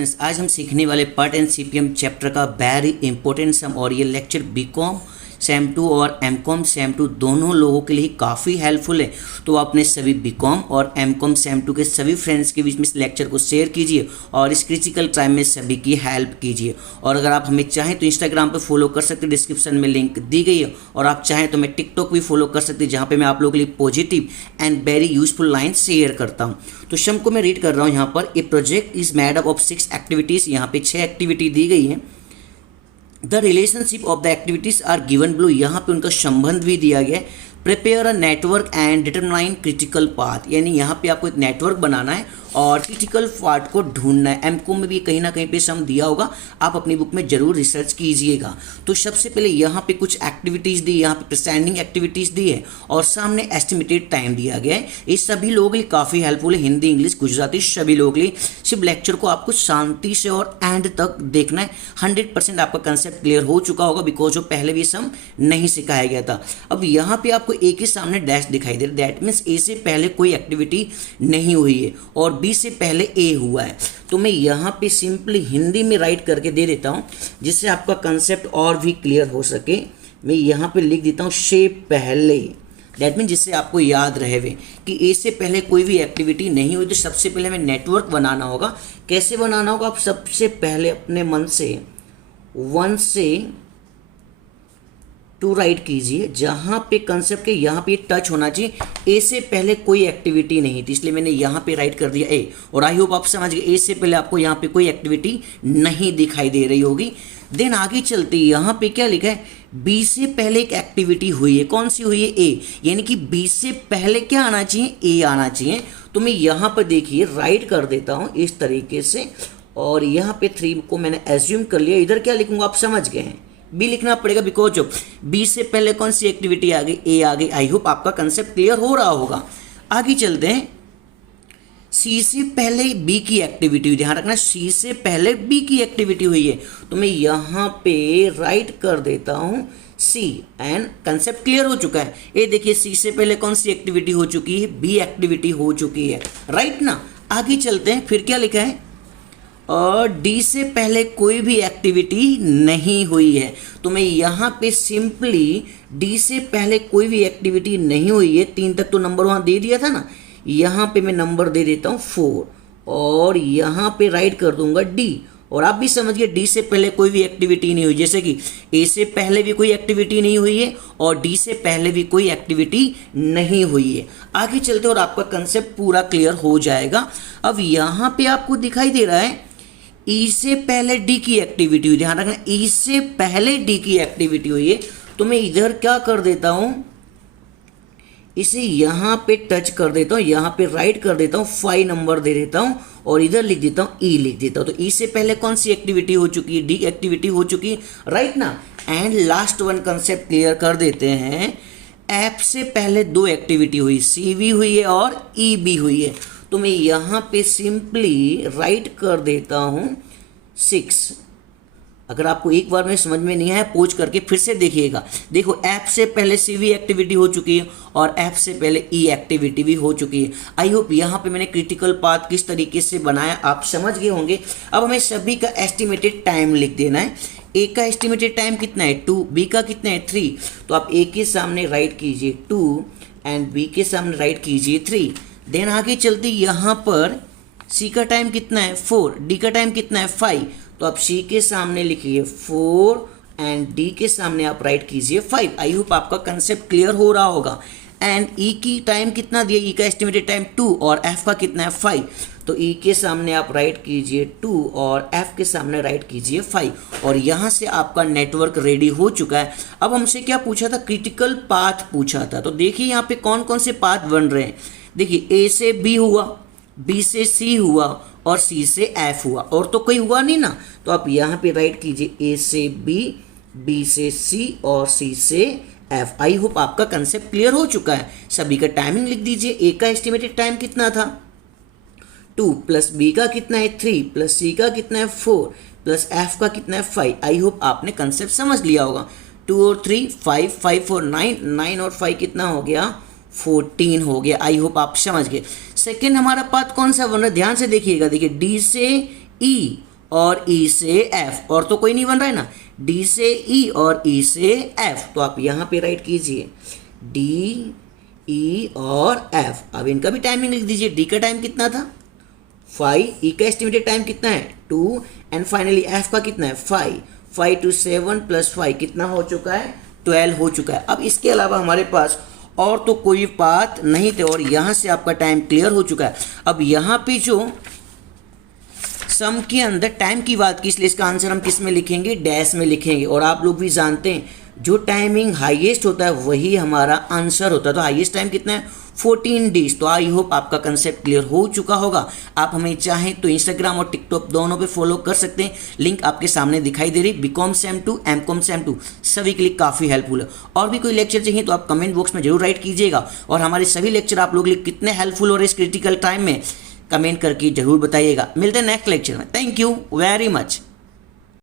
Friends, आज हम सीखने वाले पार्ट एंड सीपीएम चैप्टर का वेरी इंपॉर्टेंट सम और ये लेक्चर बीकॉम सेम 2 और एमकॉम सेम 2 दोनों लोगों के लिए काफ़ी हेल्पफुल है। तो आपने सभी बीकॉम और एमकॉम सेम 2 के सभी फ्रेंड्स के बीच में इस लेक्चर को शेयर कीजिए और इस क्रिटिकल टाइम में सभी की हेल्प कीजिए। और अगर आप हमें चाहें तो इंस्टाग्राम पर फॉलो कर सकते हैं, डिस्क्रिप्शन में लिंक दी गई है। और आप चाहें तो मैं टिकटॉक भी फॉलो कर सकते हैं, जहाँ पर मैं आप लोगों के लिए positive and very useful line share करता हूँ। तो शम को मैं रीड कर रहा हूँ यहाँ पर। A project is made up of 6 activities. यहाँ पे 6 एक्टिविटी दी गई है। The relationship of the activities are given below. यहाँ पे उनका संबंध भी दिया गया है। Prepare a network and determine critical path, यानी यहाँ पे आपको एक नेटवर्क बनाना है और क्रिटिकल पार्ट को ढूंढना है। एमकॉम में भी कहीं ना कहीं पे सम दिया होगा, आप अपनी बुक में जरूर रिसर्च कीजिएगा। तो सबसे पहले यहाँ पे कुछ एक्टिविटीज़ दी, यहाँ पे प्रेजेंटिंग एक्टिविटीज़ दी है और सामने एस्टिमेटेड टाइम दिया गया है। ये सभी लोगों के लिए काफ़ी हेल्पफुल है, हिंदी इंग्लिश गुजराती सभी लोगों के लिए। सिर्फ लेक्चर को आपको शांति से और एंड तक देखना है। 100% आपका कंसेप्ट क्लियर हो चुका होगा, बिकॉज जो पहले भी सम नहीं सिखाया गया था। अब यहाँ पे आपको ए के सामने डैश दिखाई दे रहा है, दैट मीन्स ए से पहले कोई एक्टिविटी नहीं हुई है और बी से पहले ए हुआ है। तो मैं यहाँ पे सिंपली हिंदी में राइट करके दे देता हूँ, जिससे आपका कंसेप्ट और भी क्लियर हो सके। मैं यहाँ पे लिख देता हूँ से पहले, दैट मीन जिससे आपको याद रहे हुए कि ए से पहले कोई भी एक्टिविटी नहीं हुई। तो सबसे पहले हमें नेटवर्क बनाना होगा। कैसे बनाना होगा? आप सबसे पहले अपने मन से 1 से 2 राइट कीजिए, जहाँ पे कंसेप्ट के यहाँ पे टच होना चाहिए। ए से पहले कोई एक्टिविटी नहीं थी, इसलिए मैंने यहाँ पे राइट कर दिया ए। और आई होप आप समझ गए, ए से पहले आपको यहाँ पे कोई एक्टिविटी नहीं दिखाई दे रही होगी। देन आगे चलते यहाँ पे क्या लिखा है? बी से पहले एक एक्टिविटी हुई है। कौन सी हुई है? ए, यानी कि बी से पहले क्या आना चाहिए? ए आना चाहिए। तो मैं यहाँ पर देखिए राइट कर देता हूँ इस तरीके से, और यहाँ पे 3 को मैंने एज्यूम कर लिया। इधर क्या लिखूंगा आप समझ गए हैं, बी लिखना पड़ेगा, बिकॉज ऑफ बी से पहले कौन सी एक्टिविटी आ गई? ए आ गई। आई होप आपका कंसेप्ट क्लियर हो रहा होगा। आगे चलते हैं। सी से पहले बी की एक्टिविटी हुई, ध्यान रखना सी से पहले बी की एक्टिविटी हुई है। तो मैं यहाँ पे राइट कर देता हूँ सी, एंड कंसेप्ट क्लियर हो चुका है। ये देखिए सी से पहले कौन सी एक्टिविटी हो चुकी है? बी एक्टिविटी हो चुकी है, राइट ना। आगे चलते हैं, फिर क्या लिखा है? और डी से पहले कोई भी एक्टिविटी नहीं हुई है। तो मैं यहाँ पे सिंपली डी से पहले कोई भी एक्टिविटी नहीं हुई है, 3 तक तो नंबर वहाँ दे दिया था ना, यहाँ पे मैं नंबर दे देता हूँ 4 और यहाँ पे राइट कर दूंगा डी। और आप भी समझिए डी से पहले कोई भी एक्टिविटी नहीं हुई, जैसे कि ए से पहले भी कोई एक्टिविटी नहीं हुई है और डी से पहले भी कोई एक्टिविटी नहीं हुई है। आगे चलते और आपका कंसेप्ट पूरा क्लियर हो जाएगा। अब यहाँ पे आपको दिखाई दे रहा है ई से पहले डी की एक्टिविटी हुई, ध्यान रखना ई से पहले डी की एक्टिविटी हुई है। तो मैं इधर क्या कर देता हूं, इसे यहां पे टच कर देता हूं, यहां पे राइट कर देता हूं, 5 नंबर दे देता हूं और इधर लिख देता हूं ई लिख देता हूं। तो ई से पहले कौन सी एक्टिविटी हो चुकी है? डी एक्टिविटी हो चुकी है, राइट ना। And last one concept clear कर देते हैं। एफ से पहले 2 एक्टिविटी हुई, सी भी हुई है और ई भी हुई है। तो मैं यहाँ पे सिंपली राइट कर देता हूँ 6। अगर आपको एक बार में समझ में नहीं आया, पोज करके फिर से देखिएगा। देखो एफ से पहले सी भी एक्टिविटी हो चुकी है और एफ से पहले ई एक्टिविटी भी हो चुकी है। आई होप यहाँ पे मैंने क्रिटिकल पाथ किस तरीके से बनाया आप समझ गए होंगे। अब हमें सभी का एस्टिमेटेड टाइम लिख देना है। ए का एस्टिमेटेड टाइम कितना है? 2। बी का कितना है? 3। तो आप ए के सामने राइट कीजिए 2 एंड बी के सामने राइट कीजिए 3। देन आगे चलते यहाँ पर सी का टाइम कितना है? 4। डी का टाइम कितना है? 5। तो आप सी के सामने लिखिए 4 एंड डी के सामने आप राइट कीजिए 5। आई होप आपका कंसेप्ट क्लियर हो रहा होगा। एंड ई की टाइम कितना दिया? ई का एस्टिमेटेड टाइम 2 और एफ का कितना है? 5। तो ई के सामने आप राइट कीजिए 2 और एफ के सामने राइट कीजिए 5। और यहाँ से आपका नेटवर्क रेडी हो चुका है। अब हमसे क्या पूछा था? क्रिटिकल पाथ पूछा था। तो देखिए यहाँ पे कौन कौन से पाथ बन रहे हैं। देखिए ए से बी हुआ, बी से सी हुआ और सी से एफ हुआ, और तो कोई हुआ नहीं ना। तो आप यहाँ पे राइट कीजिए ए से बी, बी से सी और सी से एफ। आई होप आपका कंसेप्ट क्लियर हो चुका है। सभी का टाइमिंग लिख दीजिए। ए का एस्टिमेटेड टाइम कितना था? 2 प्लस बी का कितना है? 3 प्लस सी का कितना है? 4 प्लस एफ का कितना है? 5। आई होप आपने कंसेप्ट समझ लिया होगा। 2 और 3 5, 5 और 9, 9 और 5 कितना हो गया? 14 हो गया। आई होप आप समझ गए। सेकेंड हमारा पाथ कौन सा बन रहा है? ध्यान से देखिएगा। देखिए डी से ई और ई से एफ, और तो कोई नहीं बन रहा है ना, डी से ई और ई से एफ, तो आप यहाँ पे राइट कीजिए डी ई और एफ। अब इनका भी टाइमिंग लिख दीजिए, डी का टाइम कितना था 5, ई का एस्टिमेटेड टाइम कितना है 2, एंड फाइनली एफ का कितना है 5, 5 to 7 + 5 कितना हो चुका है 12 हो चुका है। अब इसके अलावा हमारे पास और तो कोई पाथ नहीं थे और यहाँ से आपका टाइम क्लियर हो चुका है। अब यहाँ पे जो सम के अंदर टाइम की बात की, इसलिए इसका आंसर हम किस में लिखेंगे, डैश में लिखेंगे। और आप लोग भी जानते हैं जो टाइमिंग हाईएस्ट होता है वही हमारा आंसर होता है। तो हाईएस्ट टाइम कितना है 14 डेज। तो आई होप आपका कंसेप्ट क्लियर हो चुका होगा। आप हमें चाहें तो इंस्टाग्राम और टिकटॉक दोनों पे फॉलो कर सकते हैं, लिंक आपके सामने दिखाई दे रही। बीकॉम सेम 2 एमकॉम सेम 2 सभी के लिए काफ़ी हेल्पफुल है। और भी कोई लेक्चर चाहिए तो आप कमेंट बॉक्स में जरूर राइट कीजिएगा। और हमारे सभी लेक्चर आप लोग के लिए कितने हेल्पफुल और इस क्रिटिकल टाइम में कमेंट करके जरूर बताइएगा। मिलते हैं नेक्स्ट लेक्चर में। Thank you very much.